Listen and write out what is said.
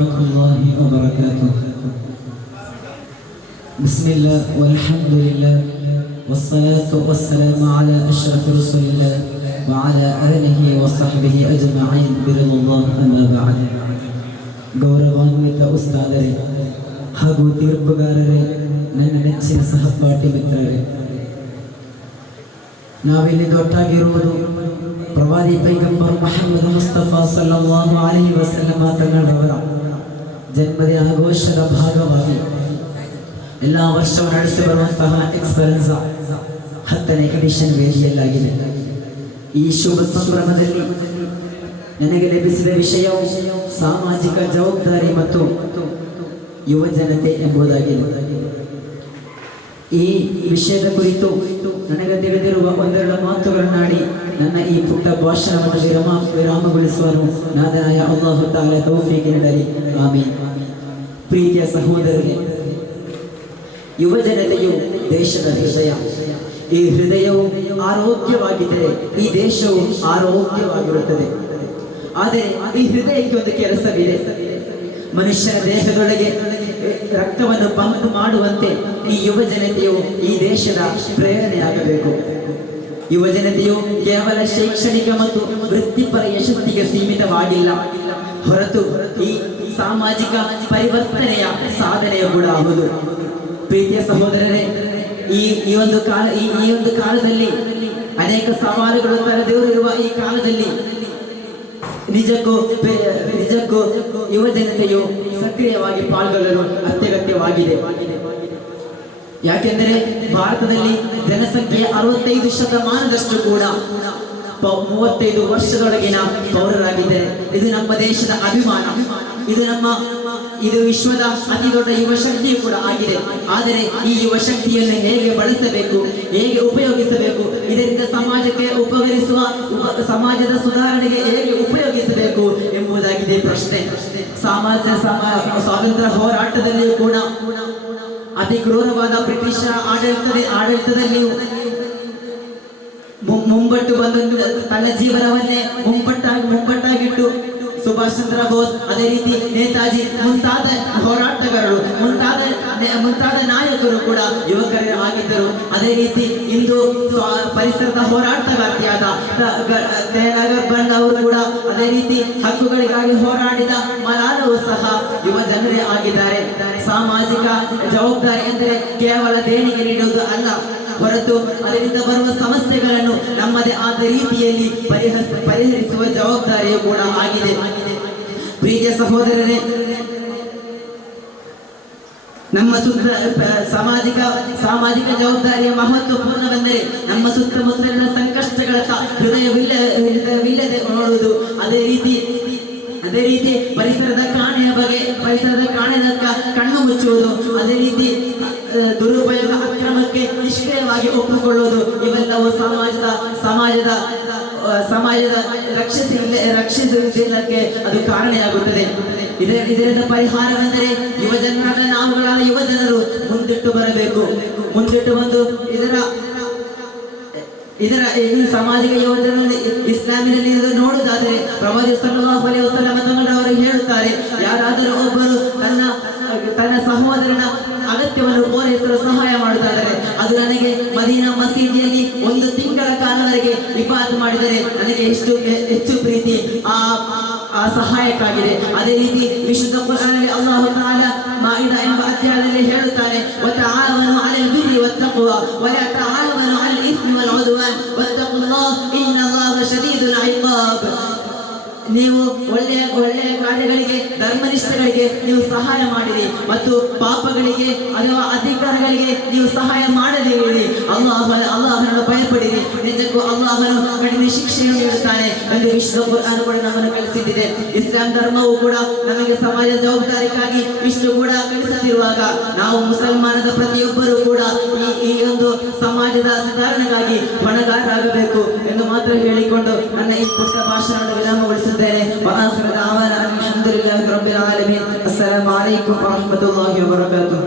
ورحمة الله وبركاته. بسم الله والحمد لله والصلاة والسلام على أشرف رسول الله وعلى آله وصحبه أجمعين برضا الله أما بعد. ಗೌರವಾನ್ವಿತ ಉಸ್ತಾದರೇ ಹಾಗೂ ತೀರ್ಪುಗಾರರೇ, ನನ್ನ ನೆಚ್ಚಿನ ಸಹಪಾಠಿ ಮಿತ್ರರೇ, ನಾವಿಲ್ಲಿ ಒಟ್ಟಾಗಿರುವುದು ಪ್ರವಾದಿ ಪೈಗಂಬರ್ ಮುಹಮ್ಮದ್ ಮುಸ್ತಫಾ ಸಲ್ಲಲ್ಲಾಹು ಅಲೈಹಿ ವಸಲ್ಲಮ ತನ್ನವರ ಜನ್ಮದಿನ ಆಘೋಷದ ಭಾಗವಾಗಿ ಎಲ್ಲ ವರ್ಷವೂ ನಡೆಸಿ ಬರುವಂತಹ ಎಕ್ಸ್ಪೆರೆನ್ಸ್ 10ನೇ ಎಡಿಷನ್ ವೇದಿಯಲ್ಲಾಗಿದೆ. ಈ ಶುಭ ಸಂಭ್ರಮದಲ್ಲಿ ನನಗೆ ಲಭಿಸಿದ ವಿಷಯವು ಸಾಮಾಜಿಕ ಜವಾಬ್ದಾರಿ ಮತ್ತು ಯುವ ಜನತೆ ಎಂಬುದಾಗಿದೆ. ಈ ವಿಷಯದ ಕುರಿತು ನನಗೆ ತಿಳಿದಿರುವ ಒಂದೆರಡು ಮಾತುಗಳನ್ನಾಡಿ ನನ್ನ ಈ ಪುಟ್ಟ ಭಾಷಣವನ್ನು ವಿರಾಮಗೊಳಿಸುವನು ನಾದನಾಯ ಅಲ್ಲಾಹು ತಾಲ ತೌಫೀಕ್ ನೀಡಲಿ, ಆಮೀನ್. ಪ್ರೀತಿಯ ಸಹೋದರರೇ, ಯುವ ಜನತೆಯು ದೇಶದ ಹೃದಯ. ಈ ಹೃದಯವು ಆರೋಗ್ಯವಾಗಿದ್ದರೆ ಈ ದೇಶವು ಆರೋಗ್ಯವಾಗಿರುತ್ತದೆ. ಆದರೆ ಈ ಹೃದಯಕ್ಕೆ ಒಂದು ಕೆಲಸವಿದೆ. ಮನುಷ್ಯನ ದೇಹದೊಳಗೆ ರಕ್ತವನ್ನು ಪಂಪ್ ಮಾಡುವಂತೆ ಈ ಯುವ ಜನತೆಯು ಈ ದೇಶದ ಪ್ರೇರಣೆಯಾಗಬೇಕು. ಯುವ ಜನತೆಯು ಕೇವಲ ಶೈಕ್ಷಣಿಕ ಮತ್ತು ವೃತ್ತಿಪರ ಯಶಸ್ಸಿಗೆ ಸೀಮಿತವಾಗಿಲ್ಲ, ಹೊರತು ಈ ಸಾಮಾಜಿಕ ಪರಿವರ್ತನೆಯ ಸಾಧನೆಯ ಕೂಡ ಹೌದು. ಪ್ರೀತಿಯ ಸಹೋದರರೇ, ಈ ಒಂದು ಕಾಲದಲ್ಲಿ ಅನೇಕ ಸವಾಲುಗಳು ತಲೆದೋರಿರುವ ಈ ಕಾಲದಲ್ಲಿ ನಿಜಕ್ಕೂ ಯುವ ಜನತೆಯು ಸಕ್ರಿಯವಾಗಿ ಪಾಲ್ಗೊಳ್ಳಲು ಅತ್ಯಗತ್ಯವಾಗಿದೆ. ಯಾಕೆಂದರೆ ಭಾರತದಲ್ಲಿ ಜನಸಂಖ್ಯೆ 65% ಕೂಡ 35 ವರ್ಷದೊಳಗಿನ ಪೌರರಾಗಿದ್ದಾರೆ. ಇದು ನಮ್ಮ ದೇಶದ ಅಭಿಮಾನ. ಇದು ವಿಶ್ವದ ಅತಿ ದೊಡ್ಡ ಯುವ ಶಕ್ತಿಯು ಕೂಡ ಆಗಿದೆ. ಆದರೆ ಈ ಯುವ ಶಕ್ತಿಯನ್ನು ಹೇಗೆ ಬಳಸಬೇಕು, ಹೇಗೆ ಉಪಯೋಗಿಸಬೇಕು, ಇದರಿಂದ ಸಮಾಜಕ್ಕೆ ಸಮಾಜದ ಸುಧಾರಣೆಗೆ ಹೇಗೆ ಉಪಯೋಗಿಸಬೇಕು ಎಂಬುದಾಗಿದೆ ಪ್ರಶ್ನೆ. ಸ್ವಾತಂತ್ರ್ಯ ಹೋರಾಟದಲ್ಲಿಯೂ ಕೂಡ ಅತಿ ಕ್ರೂರವಾದ ಬ್ರಿಟಿಷರ ಆಡಳಿತದಲ್ಲಿಯೂ ಮುಂಬಟ್ಟು ಬಂದು ತನ್ನ ಜೀವನವನ್ನೇ ಮುಂಬಟ್ಟಾಗಿಟ್ಟು ಸುಭಾಷ್ ಚಂದ್ರ ಬೋಸ್, ಅದೇ ರೀತಿ ನೇತಾಜಿ ಮುಂತಾದ ಹೋರಾಟಗಾರರು, ಮುಂತಾದ ನಾಯಕರು ಕೂಡ ಯುವಕರೇ ಆಗಿದ್ದರು. ಅದೇ ರೀತಿ ಇಂದು ಪರಿಸರದ ಹೋರಾಟಗಾರ್ತಿಯಾದ ಬಣ್ಣ ಅವರು ಕೂಡ, ಅದೇ ರೀತಿ ಹಕ್ಕುಗಳಿಗಾಗಿ ಹೋರಾಡಿದ ಮಲಾಲವು ಸಹ ಯುವ ಜನರೇ ಆಗಿದ್ದಾರೆ. ಸಾಮಾಜಿಕ ಜವಾಬ್ದಾರಿ ಎಂದರೆ ಕೇವಲ ದೇಣಿಗೆ ನೀಡುವುದು ಅಲ್ಲ, ಹೊರತು ಅದರಿಂದ ಬರುವ ಸಮಸ್ಯೆಗಳನ್ನು ನಮ್ಮದೇ ಆದ ರೀತಿಯಲ್ಲಿ ಪರಿಹರಿಸುವ ಜವಾಬ್ದಾರಿಯೂ ಕೂಡ ಆಗಿದೆ. ಪ್ರೀತಿಯ ಸಹೋದರರೇ, ನಮ್ಮ ಸಾಮಾಜಿಕ ಜವಾಬ್ದಾರಿಯ ಮಹತ್ವಪೂರ್ಣವೆಂದರೆ ನಮ್ಮ ಸುತ್ತಮುತ್ತಲಿನ ಸಂಕಷ್ಟಗಳ ಹೃದಯವಿಲ್ಲದೆ ನೋಡುವುದು. ಅದೇ ರೀತಿ ಪರಿಸರದ ಕಾಣೆಯ ಕಣ್ಣು ಮುಚ್ಚುವುದು. ಅದೇ ರೀತಿ ದುರುಪಯೋಗ, ಅಕ್ರಮಕ್ಕೆ ನಿಷ್ಕ್ರಿಯವಾಗಿ ಒಪ್ಪಿಕೊಳ್ಳುವುದು. ಇವೆಲ್ಲವೂ ಸಮಾಜದ ರಕ್ಷಿಸುವುದಕ್ಕೆ ಅದು ಕಾರಣವಾಗುತ್ತದೆ. ಇದರಿಂದ ಪರಿಹಾರವೆಂದರೆ ನಾವುಗಳಾದ ಯುವ ಜನರು ಮುಂದಿಟ್ಟು ಬರಬೇಕು. ಮುಂದಿಟ್ಟು ಬಂದು ಇದರ ಈ ಸಾಮಾಜಿಕ ಯೋಜನೆ ಇಸ್ಲಾಮಿನಲ್ಲಿ ನೋಡುವುದಾದರೆ ಪ್ರವಾದಿ ಸಲ್ಲಲ್ಲಾಹು ಅಲೈಹಿ ವಸಲ್ಲಂ ಅವರು ಹೇಳುತ್ತಾರೆ, ಯಾರಾದರೂ ಒಬ್ಬರು ತನ್ನ ಸಹೋದರನ ಅಗತ್ಯವನ್ನು ಪೂರೈಸಲು ಸಹಾಯ ಮಾಡುತ್ತಾದರೆ ಅದು ನನಗೆ ಮದೀನಾ ಮಸೀದಿಯಲ್ಲಿ 1 ತಿಂಗಳ ಕಾಲವರೆಗೆ ಇಬಾದತ್ ಮಾಡಿದರೆ ನನಗೆ ಹೆಚ್ಚು ಪ್ರೀತಿ ಆ ಸಹಾಯಕ್ಕಾಗಿದೆ. ಅದೇ ರೀತಿ ವಿಶುದ್ಧ ಕುರ್ಆನ್ನಲ್ಲಿ ಅಲ್ಲಾಹು ತಆಲಾ ಮಾಯಿದಾ ಎಂಬ ಅಧ್ಯಾಯದಲ್ಲಿ ಹೇಳುತ್ತಾನೆ, ವತಆವನು ಅಲಲ್ ಬಿರ್ರಿ ವತ್ತಕ್ವಾ ವಲಾ ತಆವನು ಅಲಲ್ ಇಸ್ಮಿ ವಲ್ ಉದ್ವಾನ್ ವತ್ತಖುಲ್ಲಾಹ ಇನ್ನಲ್ಲಾಹ ಶದೀದುಲ್ ಇಕಾಬ್. ನೀವು ಒಳ್ಳೆಯ ಕಾರ್ಯಗಳಿಗೆ, ಧರ್ಮನಿಷ್ಠಗಳಿಗೆ ನೀವು ಸಹಾಯ ಮಾಡಿರಿ ಮತ್ತು ಪಾಪಗಳಿಗೆ ಅಥವಾ ಅಧಿಕಾರಗಳಿಗೆ ನೀವು ಸಹಾಯ ಮಾಡದಿರಿ. ಅಲ್ಲಾಹನನ್ನು ಭಯಪಡಿರಿ, ನಿಜಕ್ಕೂ ಅಲ್ಲಾಹನು ಕಡಿಮೆ ಶಿಕ್ಷೆಯನ್ನು ನೀಡುತ್ತಾನೆ ಎಂದು ವಿಶ್ವ ಕುರ್ಆನ್ ಕೂಡ ನಮ್ಮನ್ನು ಕಲಿಸಿದೆ. ಇಸ್ಲಾಂ ಧರ್ಮವು ಕೂಡ ನಮಗೆ ಸಮಾಜ ಜವಾಬ್ದಾರಿಗಾಗಿ ಇಷ್ಟು ಕೂಡ ಕಲಿಸದಿರುವಾಗ ನಾವು ಮುಸಲ್ಮಾನದ ಪ್ರತಿಯೊಬ್ಬರೂ ಕೂಡ ಈ ಒಂದು ಸಮಾಜದ ಸುಧಾರಣೆಗಾಗಿ ಹೊಣೆಗಾರರಾಗಬೇಕು ಎಂದು ಮಾತ್ರ ಹೇಳಿಕೊಂಡು ನನ್ನ ಈ ಪುಟ್ಟ ಭಾಷಣವನ್ನು ವಿರಾಮಗೊಳಿಸುತ್ತೇನೆ. وآخر دعوانا الحمد لله رب العالمين. السلام عليكم ورحمة الله وبركاته.